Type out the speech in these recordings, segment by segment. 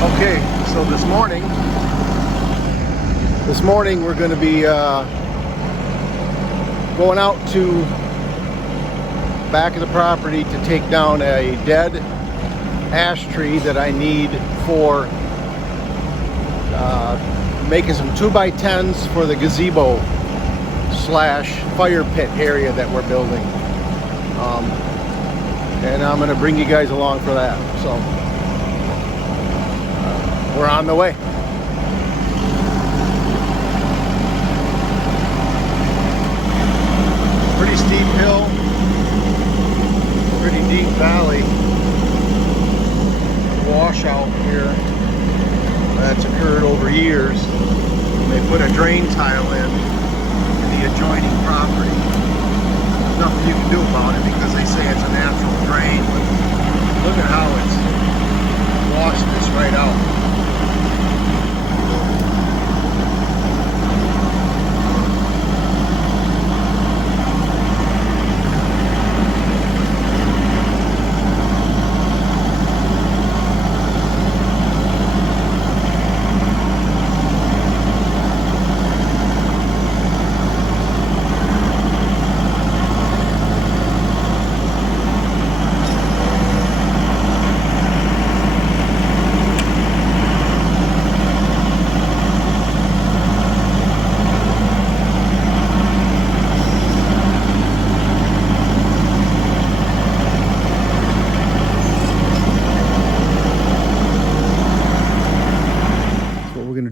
Okay, so this morning we're going to be going out to back of the property to take down a dead ash tree that I need for making some 2x10s for the gazebo slash fire pit area that we're building. And I'm going to bring you guys along for that. So we're on the way. Pretty steep hill, pretty deep valley, washout here that's occurred over years. They put a drain tile in the adjoining property. There's nothing you can do about it because they say it's a natural drain. Look at how it's washed this right out.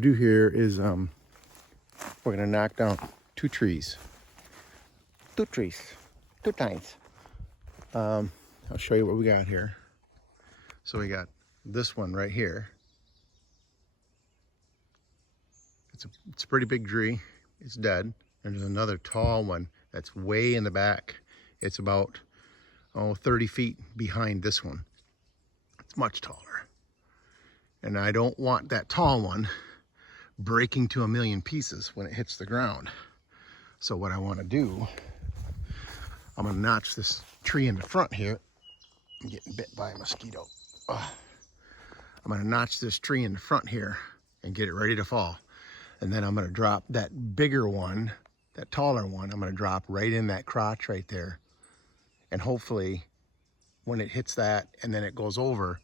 Do here is we're gonna knock down two times. I'll show you what we got here. So we got this one right here. It's a pretty big tree. It's dead. And there's another tall one that's way in the back. It's about 30 feet behind this one. It's much taller. And I don't want that tall one breaking to a million pieces when it hits the ground. So what I want to do, I'm going to notch this tree in the front here. I'm getting bit by a mosquito. I'm going to notch this tree in the front here and get it ready to fall. And then I'm going to drop that bigger one, that taller one, I'm going to drop right in that crotch right there. And hopefully when it hits that and then it goes over,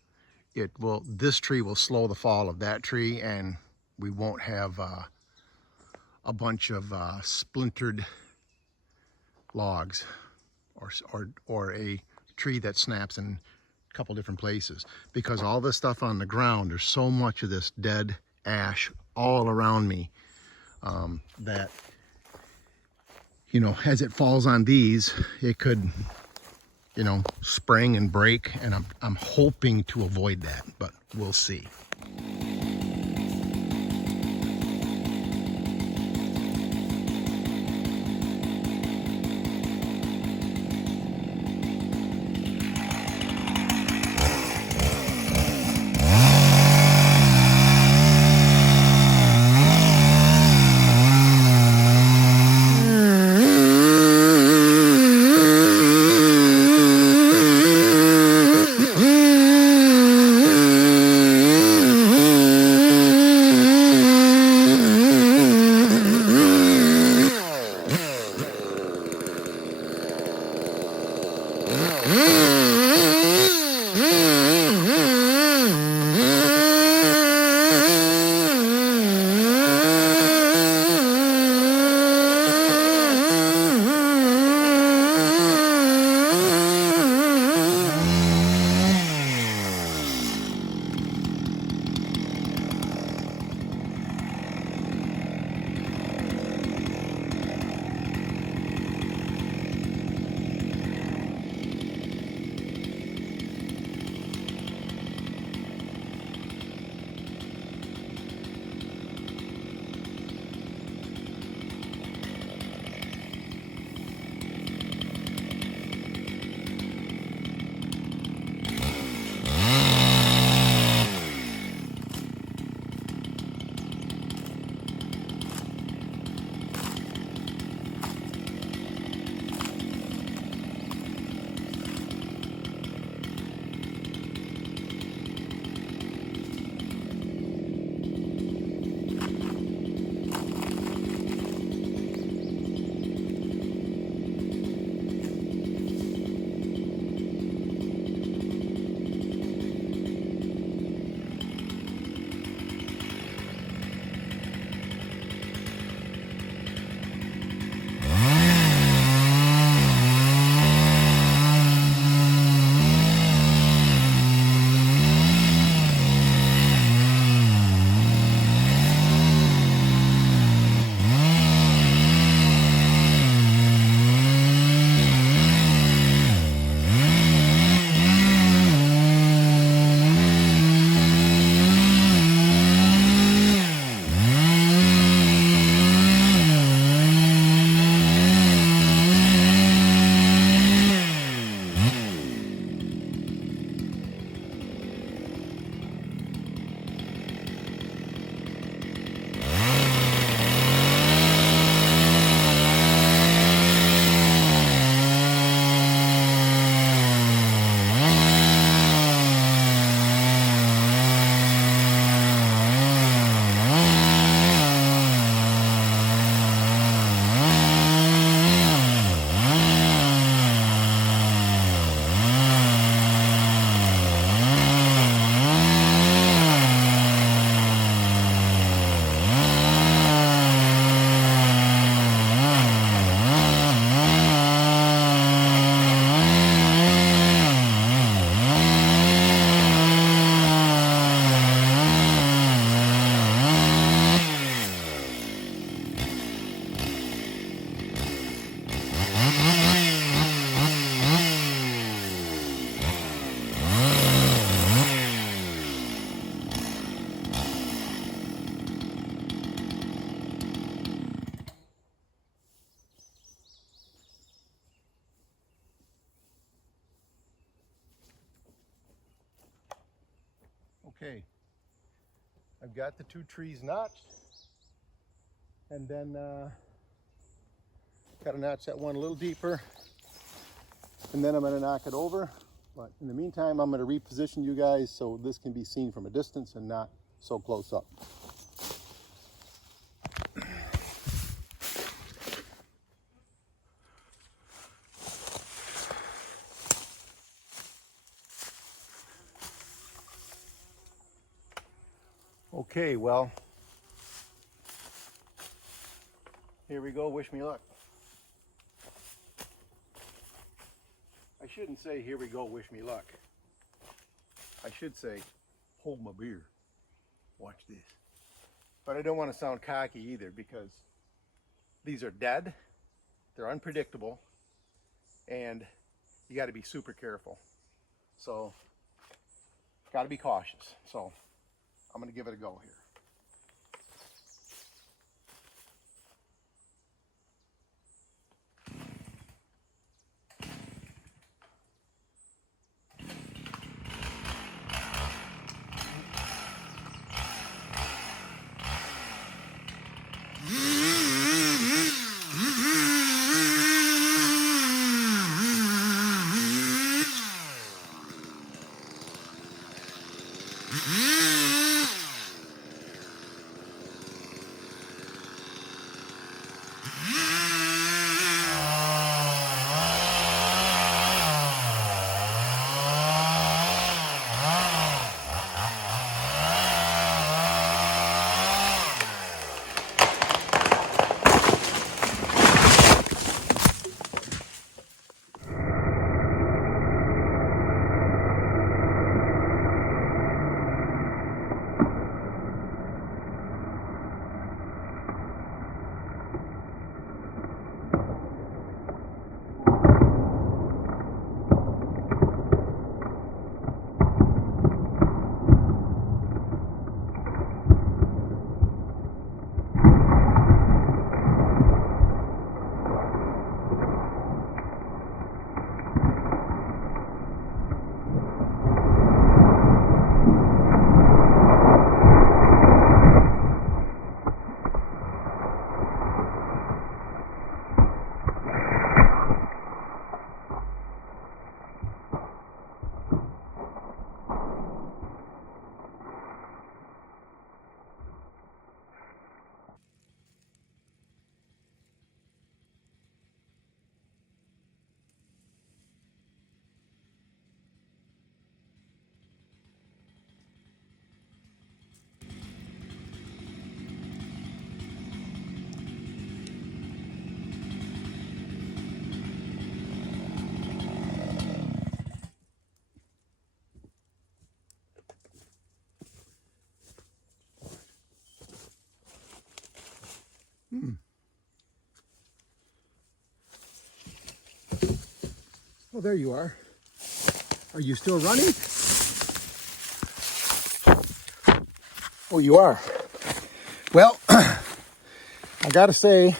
this tree will slow the fall of that tree, and we won't have a bunch of splintered logs or a tree that snaps in a couple different places. Because all this stuff on the ground, there's so much of this dead ash all around me that, you know, as it falls on these, it could, you know, spring and break, and I'm hoping to avoid that, but we'll see. Okay, I've got the 2 trees notched, and then got to notch that one a little deeper, and then I'm going to knock it over. But in the meantime, I'm going to reposition you guys so this can be seen from a distance and not so close up. Okay, well, here we go. Wish me luck. I shouldn't say, here we go, wish me luck. I should say, hold my beer. Watch this. But I don't want to sound cocky either, because these are dead, they're unpredictable, and you got to be super careful. So, got to be cautious. So, I'm going to give it a go here. Well, there you are. Are you still running? Oh, you are. Well, I gotta say,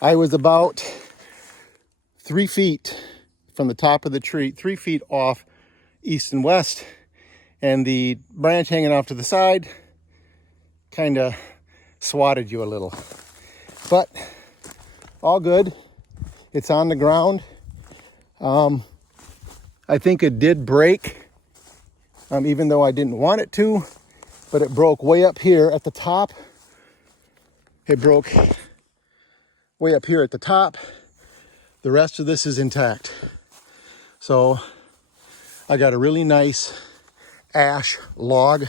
I was about 3 feet from the top of the tree, 3 feet off east and west, and the branch hanging off to the side kind of swatted you a little. But all good. It's on the ground. I think it did break, even though I didn't want it to, but it broke way up here at the top. It broke way up here at the top. The rest of this is intact. So I got a really nice ash log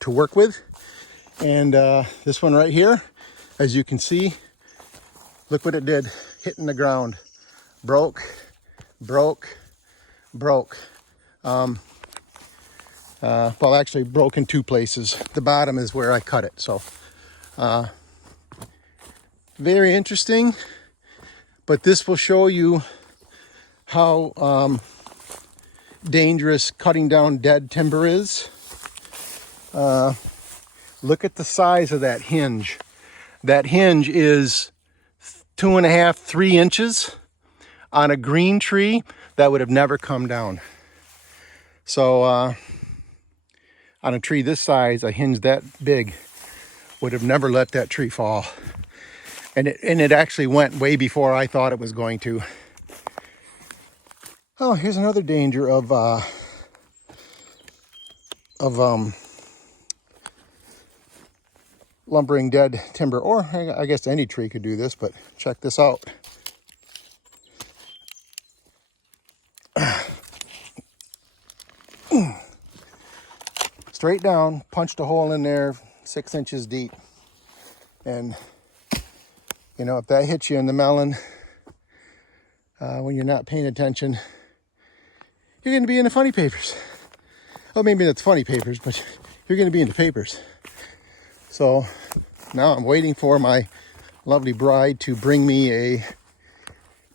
to work with. And this one right here, as you can see, look what it did, hitting the ground. Broke. Well, actually broke in 2 places. The bottom is where I cut it. So very interesting, but this will show you how dangerous cutting down dead timber is. Look at the size of that hinge. That hinge is 2.5, 3 inches on a green tree that would have never come down. So on a tree this size, a hinge that big would have never let that tree fall. And it actually went way before I thought it was going to. Oh, here's another danger of lumbering dead timber, or I guess any tree could do this, but check this out. Straight down, punched a hole in there 6 inches deep. And, you know, if that hits you in the melon when you're not paying attention, you're going to be in the funny papers. Well, maybe not the funny papers, but you're going to be in the papers. So now I'm waiting for my lovely bride to bring me a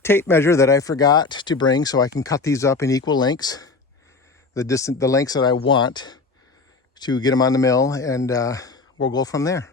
tape measure that I forgot to bring so I can cut these up in equal lengths, the lengths that I want to get them on the mill, and we'll go from there.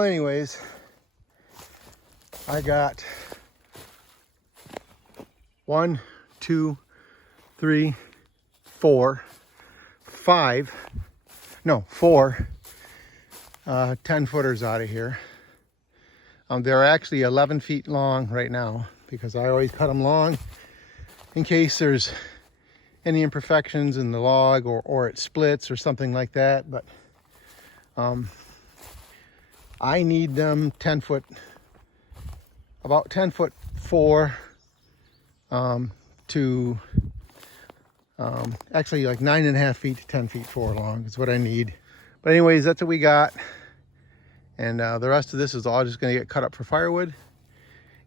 Well, anyways, I got 1, 2, 3, 4, 5, no, 4 10-footers out of here. They're actually 11 feet long right now because I always cut them long in case there's any imperfections in the log or it splits or something like that. But I need them 10 foot, about 10 foot 4 to actually like 9.5 feet to 10 feet 4 long is what I need. But anyways, that's what we got. And the rest of this is all just going to get cut up for firewood,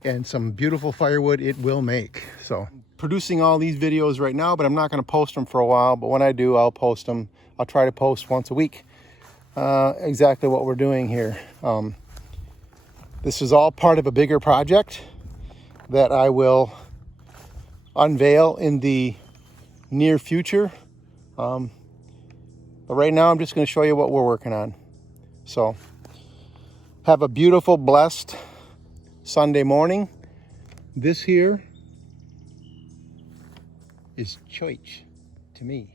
and some beautiful firewood it will make. So I'm producing all these videos right now, but I'm not going to post them for a while. But when I do, I'll post them. I'll try to post once a week. Exactly what we're doing here. This is all part of a bigger project that I will unveil in the near future. But right now I'm just going to show you what we're working on. So have a beautiful, blessed Sunday morning. This here is church to me.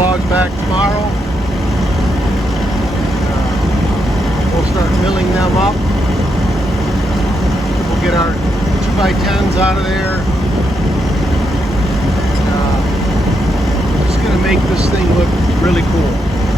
logs back tomorrow. We'll start milling them up. We'll get our 2x10s out of there. Just going to make this thing look really cool.